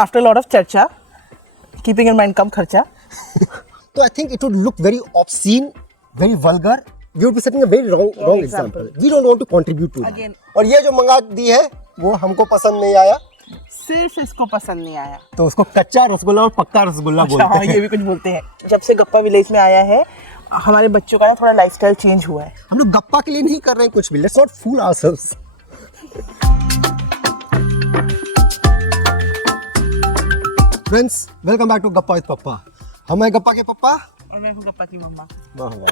After a lot of charcha, keeping in mind कम खर्चा. तो I think it would look very obscene, very vulgar. We would be setting a very wrong example. We don't want to contribute to Again. that. और ये जो मंगा दी है वो हमको पसंद नहीं आया, सिर्फ इसको पसंद नहीं आया. तो उसको कच्चा रसगुल्ला और पक्का रसगुल्ला अच्छा, बोलते हाँ, हैं. ये भी कुछ बोलते हैं. जब से गप्पा विलेज में आया है हमारे बच्चों का ना थोड़ा लाइफस्टाइल चेंज हुआ है. हम लोग गप्पा के लिए नहीं कर रहे हैं कुछ भी. Let's not fool ourselves. Friends, welcome back to गप्पा with पप्पा. हम हैं गप्पा के पप्पा और मैं हूँ गप्पा की मम्मा. वाह वाह.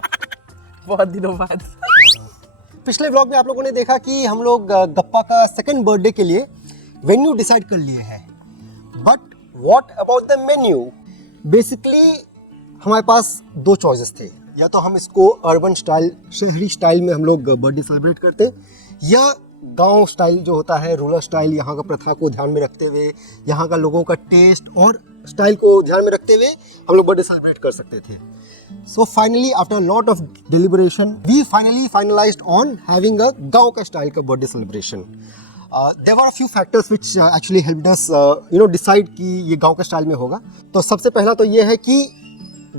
बहुत दिनों बाद. पिछले व्लॉग में आप लोगों ने देखा कि हम लोग गप्पा का सेकंड बर्थडे के लिए वेन्यू डिसाइड कर लिए हैं. But what about the menu? Basically हमारे पास दो चॉइसेस थे. या तो हम इसको अर्बन स्टाइल, शहरी स्टाइल में हम लोग बर्थडे सेलिब्रेट करते, या गांव स्टाइल जो होता है, रूरल स्टाइल, यहाँ का प्रथा को ध्यान में रखते हुए, यहाँ का लोगों का टेस्ट और स्टाइल को ध्यान में रखते हुए हम लोग बर्थडे सेलिब्रेट कर सकते थे. So finally, after a lot of deliberation, we finally finalized on having a गांव का स्टाइल का birthday celebration. There were a few factors which actually helped us, decide कि ये गांव का स्टाइल में होगा. तो सबसे पहला तो ये है कि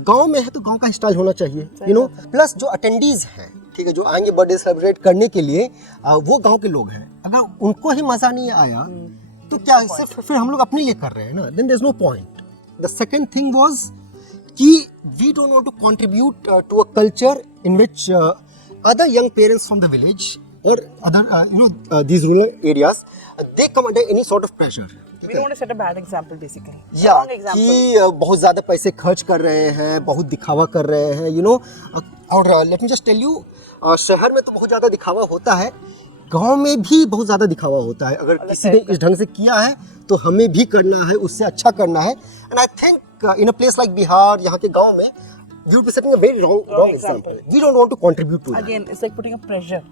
गांव में है तो गांव का स्टाइल होना चाहिए, प्लस जो अटेंडीज हैं, ठीक है, जो आएंगे बर्थडे सेलिब्रेट करने के लिए, वो गांव के लोग हैं. अगर उनको ही मजा नहीं आया तो क्या सिर्फ फिर हम लोग अपने लिए कर रहे हैं ना, then there's no point. The second thing was कि we don't want to contribute to a culture in which other young parents from the village or other these rural areas, they come under any sort of pressure. We don't want to set a bad example basically. या Wrong example. कि बहुत ज़्यादा पैसे खर्च कर रहे हैं, बहुत दिखावा कर रहे हैं, और let me just tell you, शहर में तो बहुत ज़्यादा दिखावा होता है, गांव में भी बहुत ज़्यादा दिखावा होता है. अगर किसी ने इस ढंग से किया है तो हमें भी करना है, उससे अच्छा करना है. And I think in a place like Bihar, यहाँ के गांव में, you would be setting a very wrong example. We don't want to contribute to that. Again, it's like putting a pressure.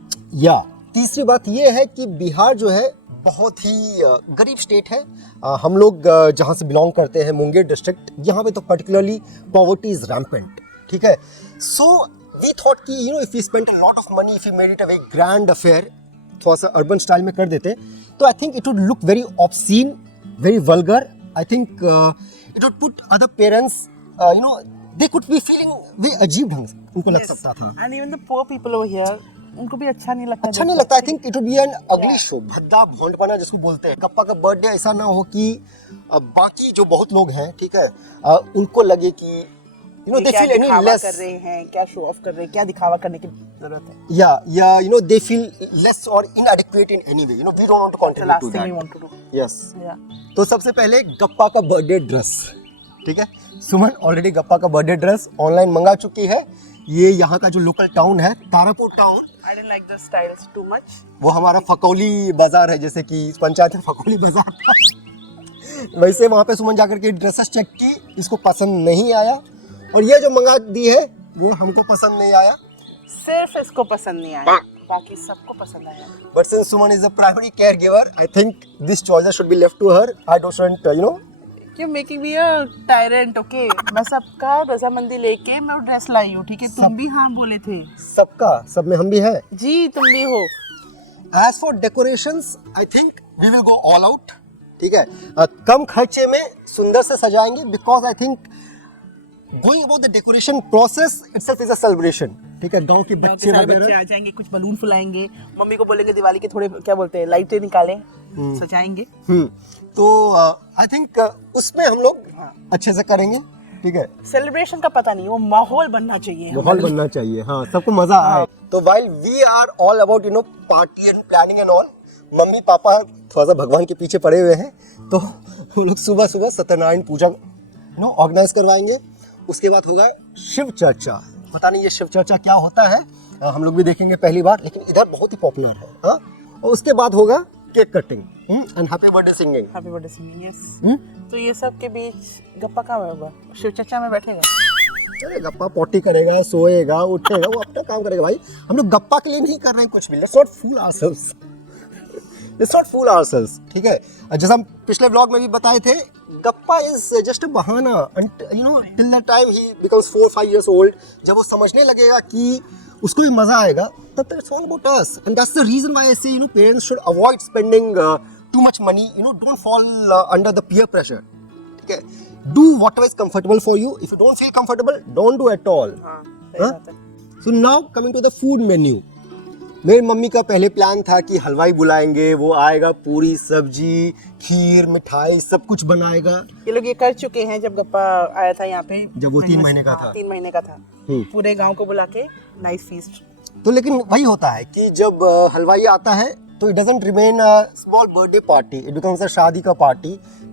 या तीसरी बात ये है कि बिहार जो है बहुत ही गरीब स्टेट है. हम लोग जहाँ से बिलोंग करते हैं, मुंगेर डिस्ट्रिक्ट, यहाँ पे तो पर्टिकुलरली पॉवर्टी इज रैम्पेंट, ठीक है. सो वी थॉट कि if we spend a lot of money, if we made it a very grand affair, थोड़ा सा अर्बन स्टाइल में कर देते, तो I think it would look very obscene, very vulgar. I think it would put other parents, they could be feeling very अजीब ढंग से उनको लग सकता था. And even the poor people over here, उनको भी अच्छा नहीं लगता. अच्छा नहीं लगता. आई think it would be N अगली शो, भद्दा भोंडपना जिसको बोलते हैं. गप्पा का बर्थडे ऐसा ना हो कि बाकी जो बहुत लोग हैं, ठीक है, उनको लगे कि they feel any less कर रहे हैं, क्या शो ऑफ कर रहे हैं, क्या दिखावा करने की जरूरत है. या they feel less or inadequate in any way. We don't want to contribute Last to thing that. we want to do. Yes. Yeah. तो सबसे पहले गप्पा का बर्थडे ड्रेस, ठीक है. सुमन ऑलरेडी गप्पा का बर्थडे ड्रेस ऑनलाइन मंगा चुकी है. ये यहाँ का जो लोकल टाउन है, Tarapur town, I didn't like the styles too much. वो हमारा फकोली बाजार है, जैसे कि पंचायत में फकोली बाजार था. वैसे वहाँ पे सुमन जाकर के ड्रेसेस चेक की, इसको पसंद नहीं आया. और ये जो मंगा दी है वो हमको पसंद नहीं आया. सिर्फ इसको पसंद नहीं आया, बाकी सबको पसंद आया. But since Suman is a primary caregiver, I think this choice should be left to her. I don't, You're making me a tyrant, okay? मैं सबका रजामंदी लेके मैं ड्रेस लाई हूँ, ठीक है? तुम भी हाँ बोले थे. सबका, सब में हम भी हैं. जी, तुम भी हो. As for decorations, I think we will go all out. ठीक है, कम खर्चे में सुंदर से सजाएंगे, because I think going about the decoration process itself is a celebration. ठीक है, गांव के बच्चे आ जाएंगे, कुछ बलून फुलाएंगे, मम्मी को बोलेंगे दिवाली के थोड़े क्या बोलते हैं लाइटें निकालें, सजाएंगे. तो आई थिंक उसमें हम लोग अच्छे से करेंगे, ठीक है. सेलिब्रेशन का पता नहीं, वो माहौल बनना चाहिए. माहौल बनना चाहिए, हाँ, सबको मजा आए. तो while we are all about party and planning and all, mummy papa थोड़ा सा भगवान के पीछे पड़े हुए हैं, तो वो लोग सुबह सुबह सत्यनारायण पूजा ऑर्गेनाइज करवाएंगे. उसके बाद होगा शिव चर्चा. पता नहीं ये शिव चर्चा क्या होता है, हम लोग भी देखेंगे पहली बार, लेकिन इधर बहुत ही पॉपुलर है. हाँ, और उसके बाद होगा cake cutting and happy birthday singing. Happy birthday singing, yes. तो ये सब के बीच गप्पा कहाँ होगा? शिव चर्चा में बैठेगा. चले गप्पा पॉटी करेगा, सोएगा, उठेगा, वो अपना काम करेगा. भाई हम लोग गप्पा के लिए नहीं कर रहे हैं कुछ भी. Let's not fool ourselves. Let's not fool ourselves, ठीक है. जैसा हम पिछले व्लॉग में भी बताए थे, गप्पा इज जस्ट अ बहाना. Till the time he becomes 4-5 years old, जब वो समझने लगेगा कि उसको भी मजा आएगा, तब तक it's all about us. And that's the reason why I say parents should avoid spending too much money, you know, don't fall under the peer pressure. Okay, do whatever is comfortable for you. If you don't feel comfortable, don't do at all. हाँ, सही हाँ? बात है। So now coming to the food menu. मेरी mummy का पहले plan था कि हलवाई बुलाएंगे, वो आएगा, पूरी सब्जी, खीर, मिठाई सब कुछ बनाएगा। ये लोग ये कर चुके हैं जब गप्पा आया था यहाँ पे, जब वो 3 महीने का था। 3 महीने का था। पूरे गांव को बुला के नाइस फीस्ट। तो लेकिन वही होता है कि जब हलवाई आता है तो it doesn't remain a small birthday party, it becomes a शादी का पार्टी।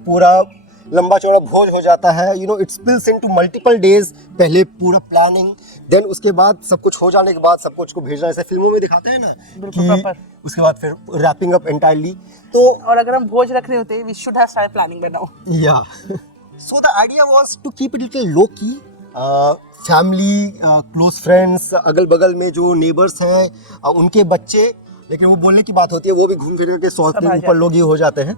पूरा लंबा चौड़ा भोज हो जाता है, you know, it spills into multiple days. पहले पूरा प्लानिंग, देन उसके बाद सब कुछ हो जाने के बाद सब कुछ को भेजना, जैसे फिल्मों में दिखाते हैं ना, बिल्कुल प्रॉपर। उसके बाद फिर रैपिंग अप एंटायरली। तो और अगर हम भोज रख रहे होते, we should have start planning by now. या so the idea was to keep it little low key. Family, close friends, अगल बगल में जो नेबर्स हैं, उनके बच्चे, लेकिन वो बोलने की बात होती है, वो भी घूम फिर के 100 के ऊपर लोग ही हो जाते हैं।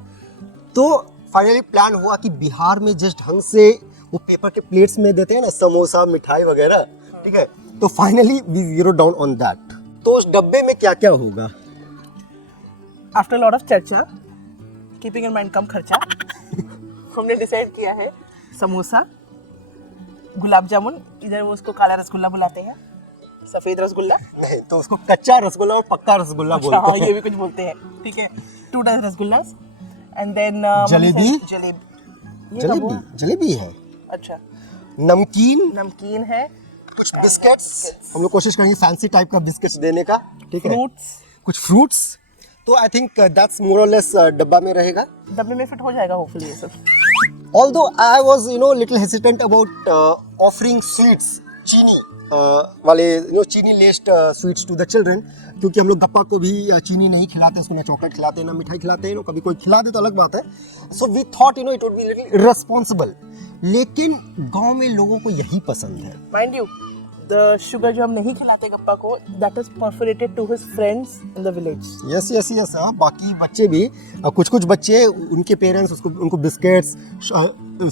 तो फाइनली प्लान हुआ कि बिहार में जिस ढंग से वो पेपर के प्लेट्स में देते हैं ना समोसा, मिठाई वगैरह, ठीक है, तो finally we zero down on that. तो उस डब्बे में क्या क्या होगा? आफ्टर लॉट ऑफ चर्चा, कीपिंग इन माइंड कम खर्चा, हमने डिसाइड किया है समोसा, गुलाब जामुन, इधर वो उसको काला रसगुल्ला बुलाते हैं, सफेद रसगुल्ला, नहीं तो उसको कच्चा रसगुल्ला और पक्का रसगुल्ला बोलते हाँ, हैं। ये भी कुछ बोलते हैं, ठीक है। 2 dozen rasgulla and then jalebi? Jalebi, ये कब हुआ? जलेबी है, अच्छा, नमकीन है, कुछ बिस्किट्स, हम लोग कोशिश करेंगे फैंसी टाइप का बिस्किट्स देने का, ठीक है, फ्रूट्स, कुछ फ्रूट्स। तो आई थिंक दैट्स मोर और लेस डब्बा में रहेगा। डब्बे में फिट हो जाएगा होपफुली ये सब। Although I was, you know, little hesitant about offering sweets, चीनी वाले, you know, चीनी laced sweets to the children, क्योंकि हम लोग गप्पा को भी चीनी नहीं खिलाते, उसको ना चॉकलेट खिलाते हैं ना मिठाई खिलाते हैं, कभी कोई खिला दे तो अलग बात है। So we thought, you know, it would be little irresponsible, लेकिन गांव में लोगों को यही पसंद है। माइंड यू, द शुगर जो हम नहीं खिलाते गप्पा को, that is perforated to his friends in the village. Yes yes yes, हाँ, बाकी बच्चे भी, कुछ बच्चे, उनके पेरेंट्स उनको बिस्किट्स,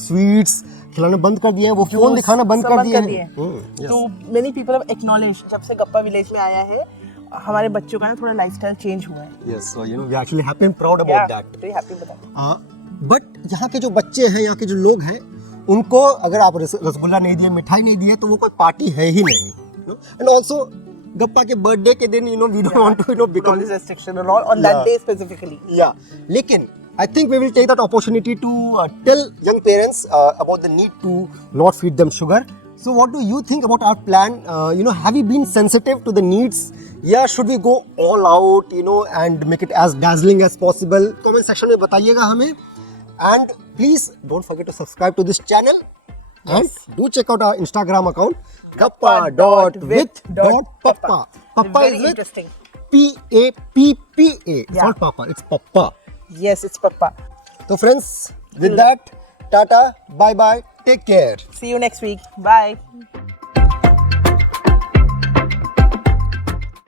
स्वीट्स खिलाना बंद कर दिए हैं, वो फोन दिखाना बंद कर दिए हैं। तो मेनी पीपल हैव एक्नॉलेज, जब से गप्पा विलेज में आया है, हमारे बच्चों का ना थोड़ा लाइफस्टाइल चेंज हुआ है। Yes, so you know we actually happy and proud about that. Very happy with that. But यहाँ के जो बच्चे हैं, यहाँ के जो लोग हैं, उनको अगर आप रसगुल्ला नहीं दिए, मिठाई नहीं दिए, तो वो कोई पार्टी है ही नहीं। एंड ऑल्सो गप्पा के बर्थडे के दिन, you know, we don't want to, you know, become this restriction and all on that day specifically. Yeah, लेकिन I think we will take that opportunity to tell young parents about the need to not feed them sugar. So what do you think about our plan? You know, have you been sensitive to the needs? Yeah, should we go all out, you know, and make it as dazzling as possible? Comment section में बताइएगा हमें. And please don't forget to subscribe to this channel. And do check out our Instagram account, gappa.with.pappa. Pappa Very is with interesting. P-A-P-P-A. It's Yeah. not Papa, it's Pappa. Yes, it's Papa. So friends, with that, tata, bye bye, take care. See you next week. Bye.